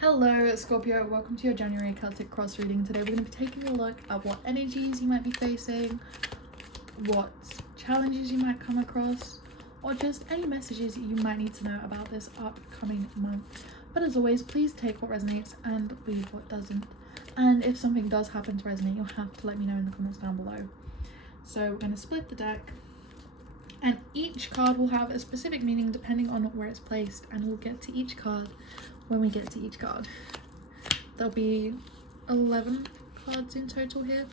Hello Scorpio, welcome to your January Celtic cross reading. Today we're going to be taking a look at what energies you might be facing, what challenges you might come across, or just any messages you might need to know about this upcoming month. But as always, please take what resonates and leave what doesn't. And if something does happen to resonate, you'll have to let me know in the comments down below. So we're going to split the deck, and each card will have a specific meaning depending on where it's placed, and we'll get to each card when we get to each card. There'll be 11 cards in total here,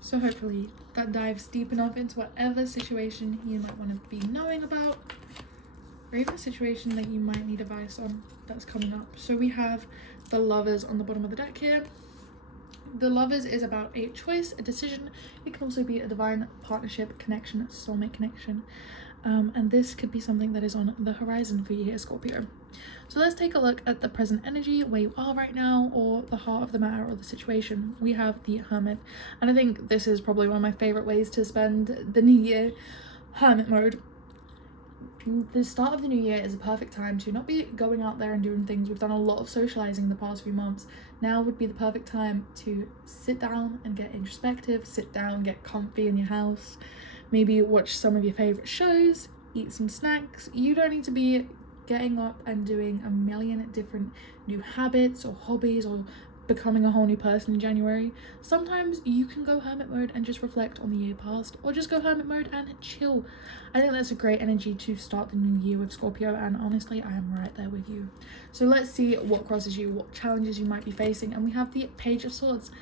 so hopefully that dives deep enough into whatever situation you might want to be knowing about, or even a situation that you might need advice on that's coming up. So we have the Lovers on the bottom of the deck here. The Lovers is about a choice, a decision. It can also be a divine partnership, connection, soulmate connection. And this could be something that is on the horizon for you here, Scorpio. So let's take a look at the present energy, where you are right now, or the heart of the matter or the situation. We have the Hermit, and I think this is probably one of my favorite ways to spend the new year, Hermit mode. The start of the new year is a perfect time to not be going out there and doing things. We've done a lot of socializing the past few months. Now would be the perfect time to sit down and get introspective, sit down, get comfy in your house, maybe watch some of your favorite shows, eat some snacks. You don't need to be getting up and doing a million different new habits or hobbies or becoming a whole new person in January. Sometimes you can go hermit mode and just reflect on the year past, or just go hermit mode and chill. I think that's a great energy to start the new year with, Scorpio, and honestly I am right there with you. So let's see what crosses you, what challenges you might be facing. And we have the Page of Swords.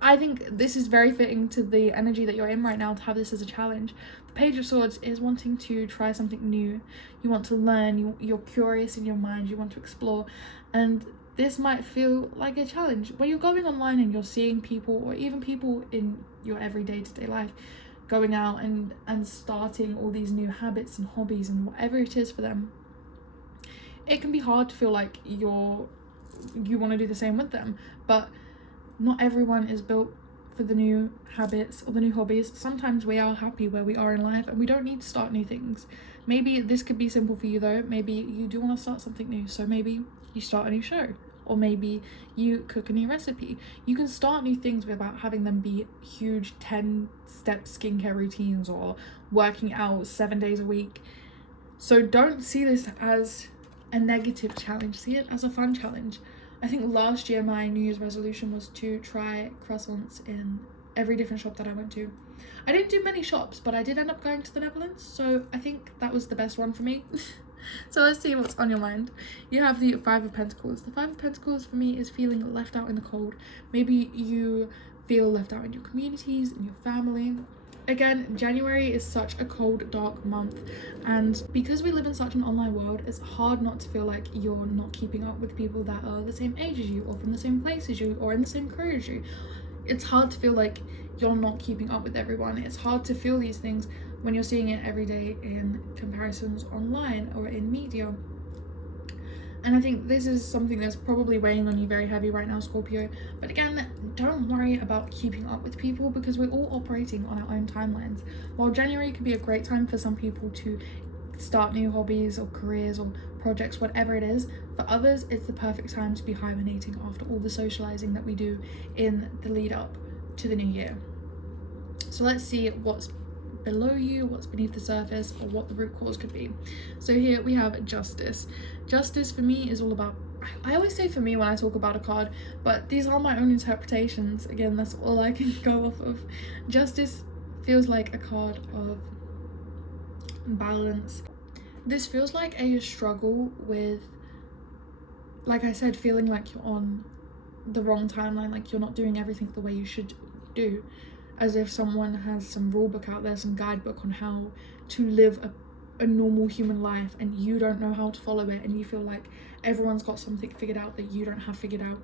I think this is very fitting to the energy that you're in right now, to have this as a challenge. The Page of Swords is wanting to try something new. You want to learn, you're curious in your mind, you want to explore, and this might feel like a challenge. When you're going online and you're seeing people, or even people in your everyday to day life, going out and starting all these new habits and hobbies and whatever it is for them, it can be hard to feel like you want to do the same with them. But not everyone is built for the new habits or the new hobbies. Sometimes we are happy where we are in life and we don't need to start new things. Maybe this could be simple for you though. Maybe you do want to start something new, so maybe you start a new show, or maybe you cook a new recipe. You can start new things without having them be huge 10-step skincare routines or working out 7 days a week. So don't see this as a negative challenge, see it as a fun challenge. I think last year my New Year's resolution was to try croissants in every different shop that I went to. I didn't do many shops, but I did end up going to the Netherlands, so I think that was the best one for me. So let's see what's on your mind. You have the Five of Pentacles. The Five of Pentacles for me is feeling left out in the cold. Maybe you feel left out in your communities, in your family. Again, January is such a cold, dark month, and because we live in such an online world, it's hard not to feel like you're not keeping up with people that are the same age as you, or from the same place as you, or in the same career as you. It's hard to feel like you're not keeping up with everyone. It's hard to feel these things when you're seeing it every day in comparisons online or in media. And I think this is something that's probably weighing on you very heavy right now, Scorpio. But again, don't worry about keeping up with people, because we're all operating on our own timelines. While January could be a great time for some people to start new hobbies or careers or projects, whatever it is, for others it's the perfect time to be hibernating after all the socializing that we do in the lead up to the new year. So let's see what's below you, what's beneath the surface, or what the root cause could be. So here we have Justice. Justice for me is all about, I always say for me when I talk about a card, but these are my own interpretations. Again, that's all I can go off of. Justice feels like a card of balance. This feels like a struggle with, like I said, feeling like you're on the wrong timeline, like you're not doing everything the way you should do, as if someone has some rule book out there, some guidebook on how to live a normal human life, and you don't know how to follow it, and you feel like everyone's got something figured out that you don't have figured out.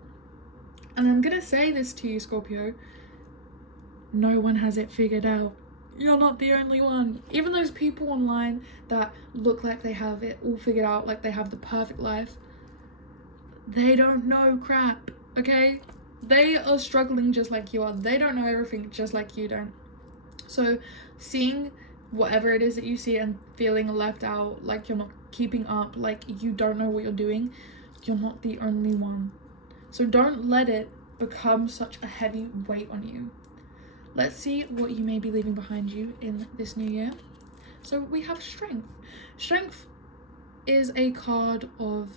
And I'm gonna say this to you, Scorpio, no one has it figured out. You're not the only one. Even those people online that look like they have it all figured out, like they have the perfect life, they don't know crap, okay? They are struggling just like you are. They don't know everything just like you don't. So seeing whatever it is that you see and feeling left out, like you're not keeping up, like you don't know what you're doing, you're not the only one. So don't let it become such a heavy weight on you. Let's see what you may be leaving behind you in this new year. So we have strength. Strength is a card of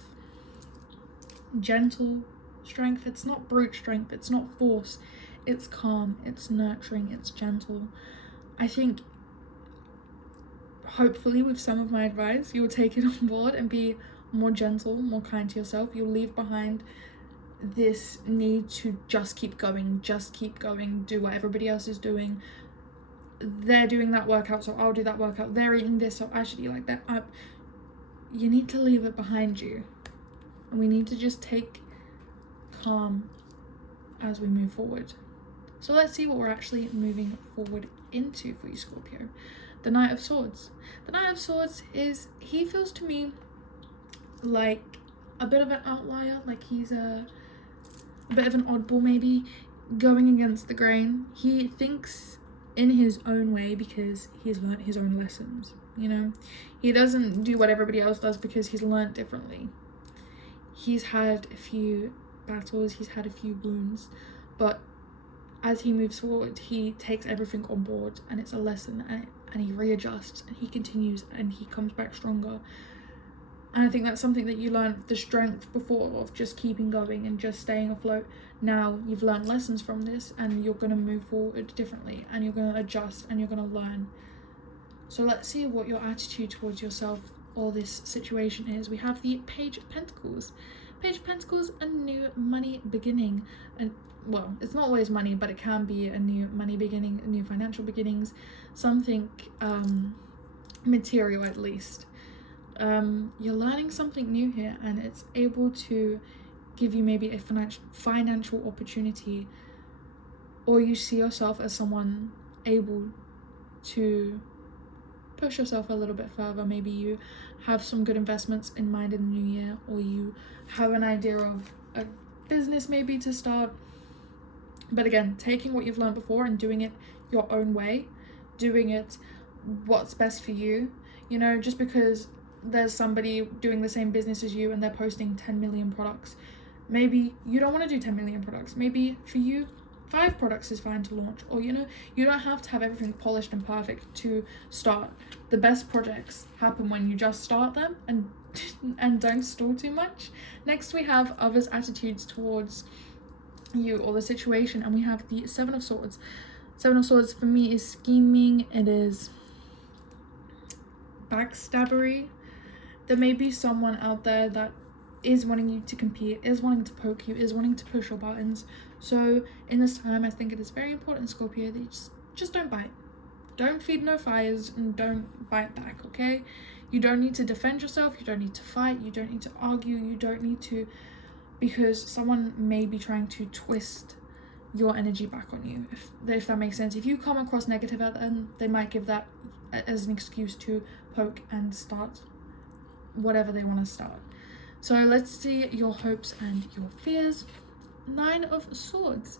gentle strength. It's not brute strength, it's not force, it's calm, it's nurturing, it's gentle. I think hopefully with some of my advice you will take it on board and be more gentle, more kind to yourself. You'll leave behind this need to just keep going, do what everybody else is doing. They're doing that workout, so I'll do that workout. They're eating this, so I should eat like that. You need to leave it behind you, and we need to just take calm as we move forward. So let's see what we're actually moving forward into for you, Scorpio. The Knight of Swords. The Knight of Swords he feels to me like a bit of an outlier, like he's a bit of an oddball, maybe going against the grain. He thinks in his own way because he's learnt his own lessons, you know. He doesn't do what everybody else does because he's learnt differently. He's had a few battles, he's had a few wounds, but as he moves forward, he takes everything on board, and it's a lesson, and he readjusts, and he continues, and he comes back stronger. And I think that's something that you learned the strength before of just keeping going and just staying afloat. Now you've learned lessons from this, and you're going to move forward differently, and you're going to adjust, and you're going to learn. So let's see what your attitude towards yourself or this situation is. We have the Page of Pentacles. Page of Pentacles, a new money beginning. And well, it's not always money, but it can be a new money beginning, a new financial beginnings, something material at least. You're learning something new here, and it's able to give you maybe a financial opportunity, or you see yourself as someone able to push yourself a little bit further. Maybe you have some good investments in mind in the new year, or you have an idea of a business maybe to start. But again, taking what you've learned before and doing it your own way, doing it what's best for you. You know, just because there's somebody doing the same business as you and they're posting 10 million products, maybe you don't want to do 10 million products. Maybe for you 5 products is fine to launch. Or, you know, you don't have to have everything polished and perfect to start. The best projects happen when you just start them and don't stall too much. Next we have others' attitudes towards you or the situation, and we have the Seven of Swords. Seven of Swords for me is scheming. It is backstabbery. There may be someone out there that is wanting you to compete, is wanting to poke you, is wanting to push your buttons. So in this time, I think it is very important, Scorpio, that you just don't bite. Don't feed no fires, and don't bite back, okay? You don't need to defend yourself, you don't need to fight, you don't need to argue, you don't need to, because someone may be trying to twist your energy back on you, if that makes sense. If you come across negative at them, they might give that as an excuse to poke and start whatever they want to start. So let's see your hopes and your fears. 9 of Swords.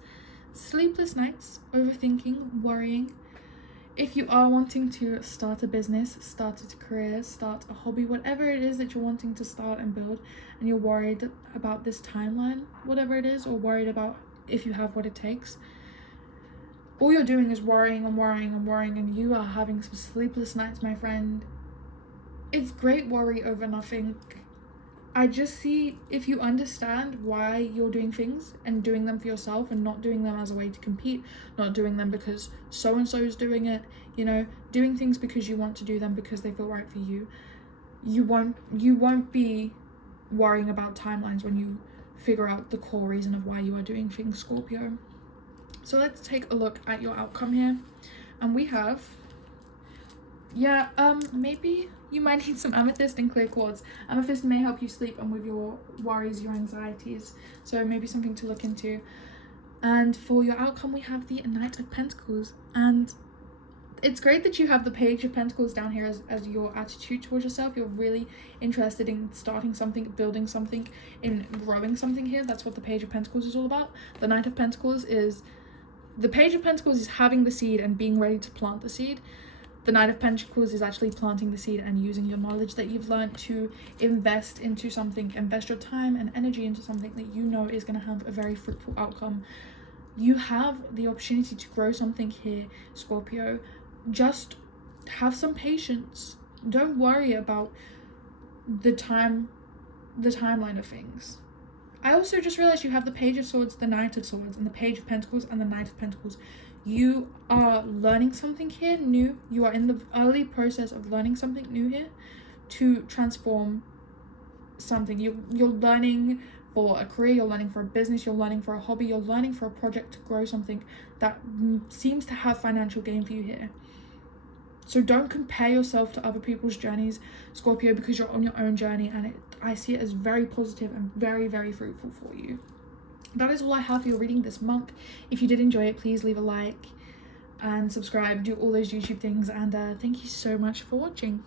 Sleepless nights, overthinking, worrying. If you are wanting to start a business, start a career, start a hobby, whatever it is that you're wanting to start and build, and you're worried about this timeline, whatever it is, or worried about if you have what it takes, all you're doing is worrying, and you are having some sleepless nights, my friend. It's great worry over nothing. I just see, if you understand why you're doing things and doing them for yourself and not doing them as a way to compete, not doing them because so-and-so is doing it, you know, doing things because you want to do them because they feel right for you, you won't be worrying about timelines when you figure out the core reason of why you are doing things, Scorpio. So let's take a look at your outcome here. And we have, maybe you might need some amethyst and clear quartz. Amethyst may help you sleep and with your worries, your anxieties. So maybe something to look into. And for your outcome, we have the Knight of Pentacles. And it's great that you have the Page of Pentacles down here as your attitude towards yourself. You're really interested in starting something, building something, in growing something here. That's what the Page of Pentacles is all about. The Knight of Pentacles is, the Page of Pentacles is having the seed and being ready to plant the seed. The Knight of Pentacles is actually planting the seed and using your knowledge that you've learned to invest into something, invest your time and energy into something that you know is going to have a very fruitful outcome. You have the opportunity to grow something here, Scorpio. Just have some patience. Don't worry about the timeline of things. I also just realized you have the Page of Swords, the Knight of Swords, and the Page of Pentacles and the Knight of Pentacles. You are learning something here new. You are in the early process of learning something new here to transform something. You're learning for a career, you're learning for a business, you're learning for a hobby, you're learning for a project to grow something that seems to have financial gain for you here. So don't compare yourself to other people's journeys, Scorpio, because you're on your own journey, and I see it as very positive and very, very fruitful for you. That is all I have for your reading this month. If you did enjoy it, please leave a like and subscribe, do all those YouTube things, and thank you so much for watching.